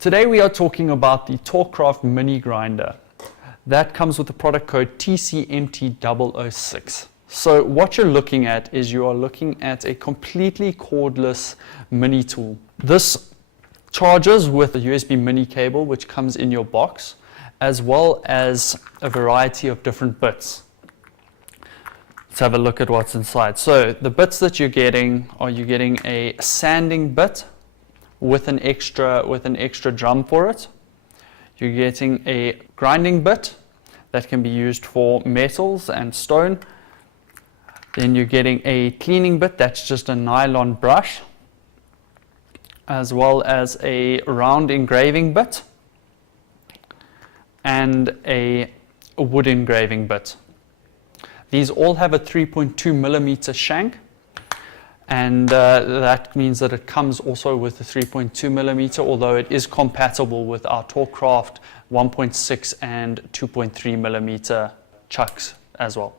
Today we are talking about the Tork mini grinder. That comes with the product code TCMT006. So what you're looking at is you are looking at a completely cordless mini tool. This charges with a USB mini cable which comes in your box, as well as a variety of different bits. Let's have a look at what's inside. So the bits that you're getting are you're getting a sanding bit with an extra drum for it. You're getting a grinding bit that can be used for metals and stone. Then you're getting a cleaning bit that's just a nylon brush, as well as a round engraving bit and a wood engraving bit. These all have a 3.2 millimeter shank, and that means that it comes also with a 3.2 millimeter, although it is compatible with our Tork 1.6 and 2.3 millimeter chucks as well.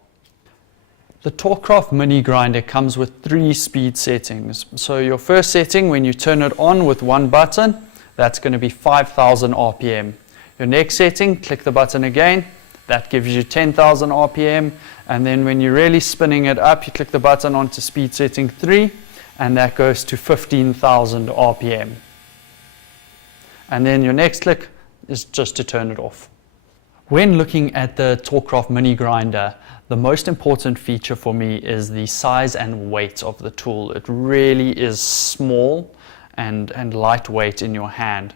The Tork mini grinder comes with 3 speed settings. So your first setting, when you turn it on with one button, that's going to be 5,000 RPM. Your next setting, click the button again, that gives you 10,000 RPM. And then when you're really spinning it up, you click the button onto speed setting 3, and that goes to 15,000 RPM. And then your next click is just to turn it off. When looking at the Tork mini grinder, the most important feature for me is the size and weight of the tool. It really is small and lightweight in your hand.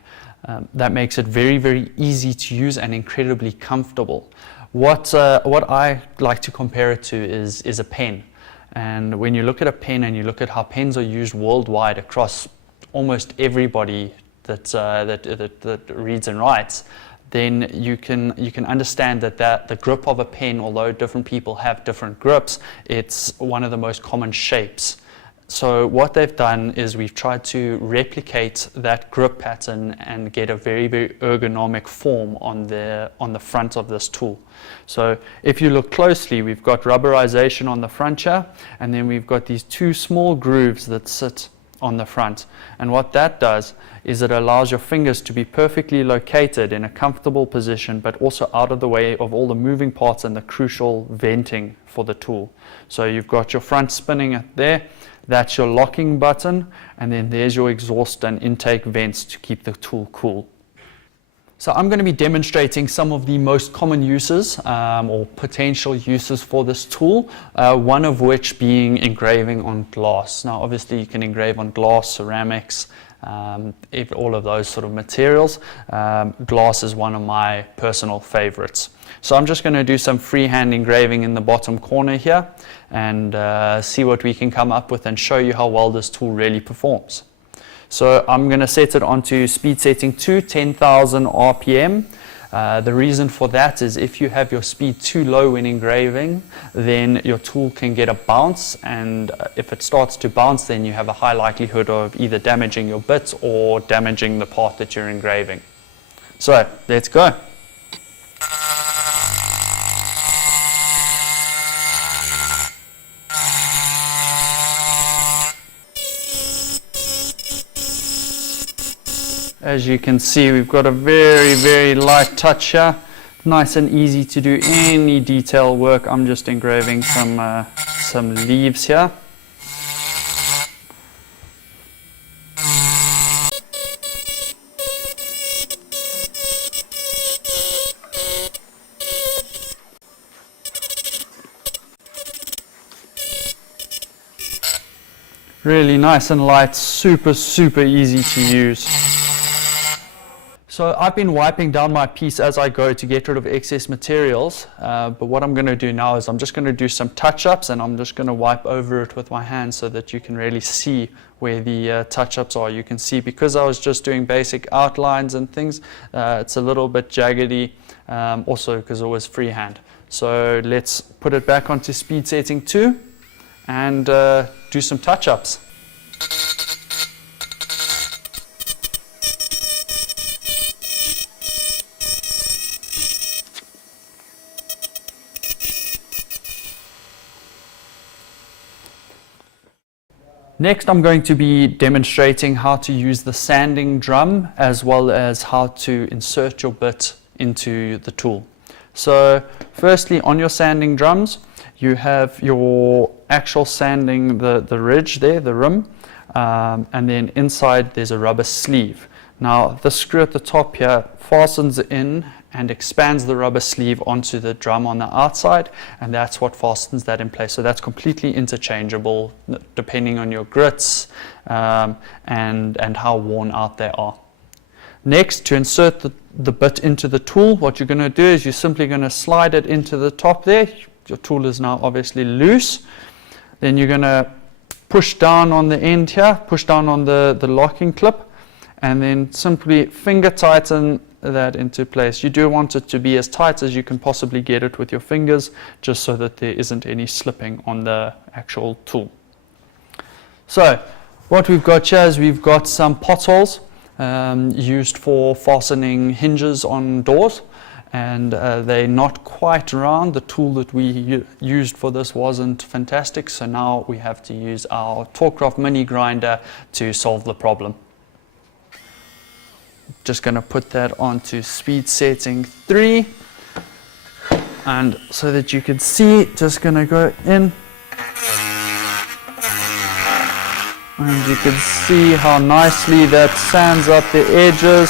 That makes it very, very easy to use and incredibly comfortable. What I like to compare it to is a pen. And when you look at a pen and you look at how pens are used worldwide across almost everybody that reads and writes, then you can understand that the grip of a pen, although different people have different grips, it's one of the most common shapes. So what they've done is we've tried to replicate that grip pattern and get a very, very ergonomic form on the front of this tool. So if you look closely, we've got rubberization on the front here, and then we've got these 2 small grooves that sit on the front. And what that does is it allows your fingers to be perfectly located in a comfortable position, but also out of the way of all the moving parts and the crucial venting for the tool. So you've got your front spinning it there. That's your locking button, and then there's your exhaust and intake vents to keep the tool cool. So I'm going to be demonstrating some of the most common uses or potential uses for this tool, one of which being engraving on glass. Now obviously you can engrave on glass, ceramics, all of those sort of materials. Glass is one of my personal favorites. So I'm just going to do some freehand engraving in the bottom corner here and see what we can come up with and show you how well this tool really performs. So I'm going to set it onto speed setting 2, 10,000 RPM. The reason for that is if you have your speed too low when engraving, then your tool can get a bounce, and if it starts to bounce, then you have a high likelihood of either damaging your bits or damaging the part that you're engraving. So let's go. As you can see, we've got a very, very light touch here. Nice and easy to do any detail work. I'm just engraving some leaves here. Really nice and light, super, super easy to use. So I've been wiping down my piece as I go to get rid of excess materials, but what I'm going to do now is I'm just going to do some touch-ups, and I'm just going to wipe over it with my hand so that you can really see where the touch-ups are. You can see because I was just doing basic outlines and things, it's a little bit jaggedy, also because it was freehand. So let's put it back onto speed setting 2 and do some touch-ups. Next, I'm going to be demonstrating how to use the sanding drum as well as how to insert your bit into the tool. So firstly, on your sanding drums, you have your actual sanding, the ridge there, the rim, and then inside there's a rubber sleeve. Now the screw at the top here fastens in and expands the rubber sleeve onto the drum on the outside, and that's what fastens that in place. So that's completely interchangeable depending on your grits and how worn out they are. Next, to insert the bit into the tool, what you're going to do is you're simply going to slide it into the top there. Your tool is now obviously loose. Then you're going to push down on the end here, push down on the locking clip, and then simply finger tighten that into place. You do want it to be as tight as you can possibly get it with your fingers, just so that there isn't any slipping on the actual tool. So what we've got here is we've got some potholes used for fastening hinges on doors, and they're not quite round. The tool that we used for this wasn't fantastic, so now we have to use our Tork mini grinder to solve the problem. Just going to put that onto speed setting 3, and so that you can see, just going to go in, and you can see how nicely that sands up the edges.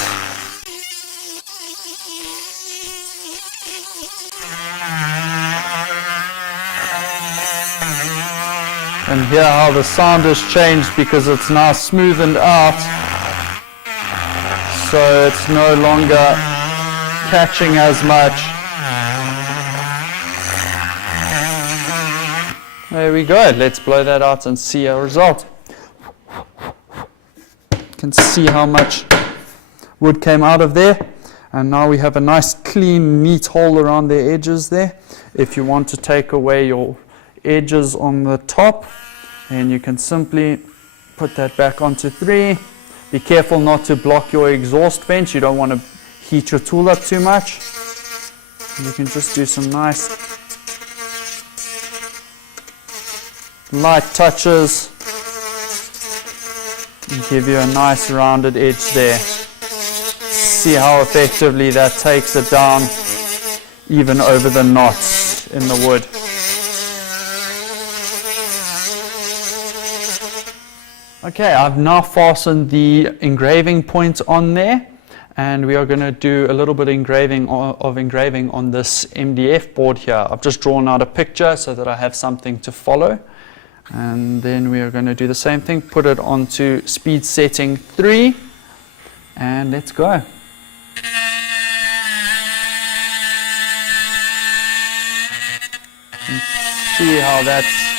And hear how the sound has changed because it's now smoothened out. So it's no longer catching as much. There we go. Let's blow that out and see our result. You can see how much wood came out of there. And now we have a nice clean, neat hole around the edges there. If you want to take away your edges on the top, then you can simply put that back onto 3. Be careful not to block your exhaust vents. You don't want to heat your tool up too much. You can just do some nice light touches and give you a nice rounded edge there. See how effectively that takes it down even over the knots in the wood. Okay, I've now fastened the engraving point on there, and we are going to do a little bit of engraving on this MDF board here. I've just drawn out a picture so that I have something to follow, and then we are going to do the same thing, put it onto speed setting 3, and let's go. And see how that's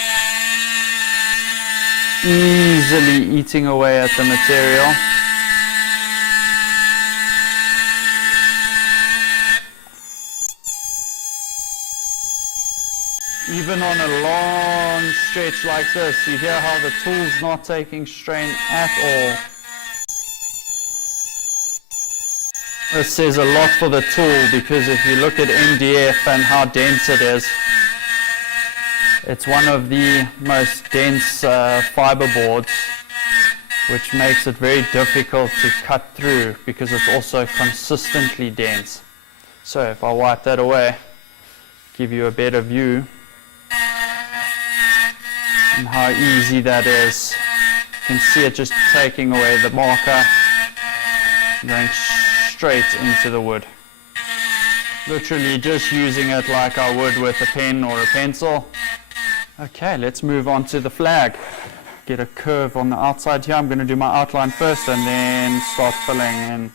easily eating away at the material. Even on a long stretch like this, you hear how the tool's not taking strain at all. This says a lot for the tool, because if you look at MDF and how dense it is, it's one of the most dense fiber boards, which makes it very difficult to cut through because it's also consistently dense. So if I wipe that away, give you a better view and how easy that is. You can see it just taking away the marker, going straight into the wood. Literally just using it like I would with a pen or a pencil. Okay, let's move on to the flag. Get a curve on the outside here. I'm going to do my outline first and then start filling in.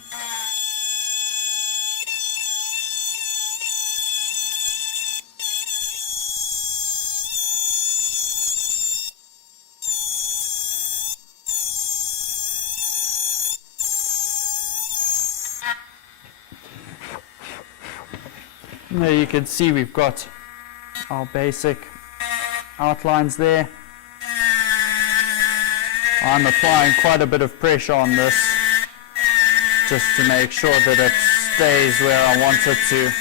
And there you can see we've got our basic outlines there. I'm applying quite a bit of pressure on this just to make sure that it stays where I want it to.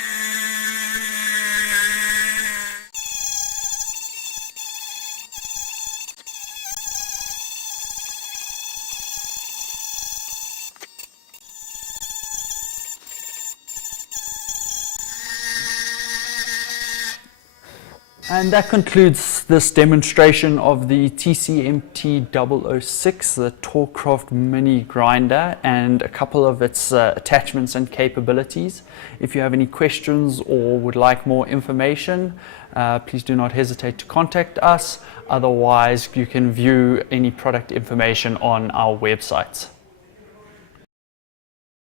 And that concludes this demonstration of the TCMT006, the Tork mini grinder, and a couple of its attachments and capabilities. If you have any questions or would like more information, please do not hesitate to contact us. Otherwise, you can view any product information on our website.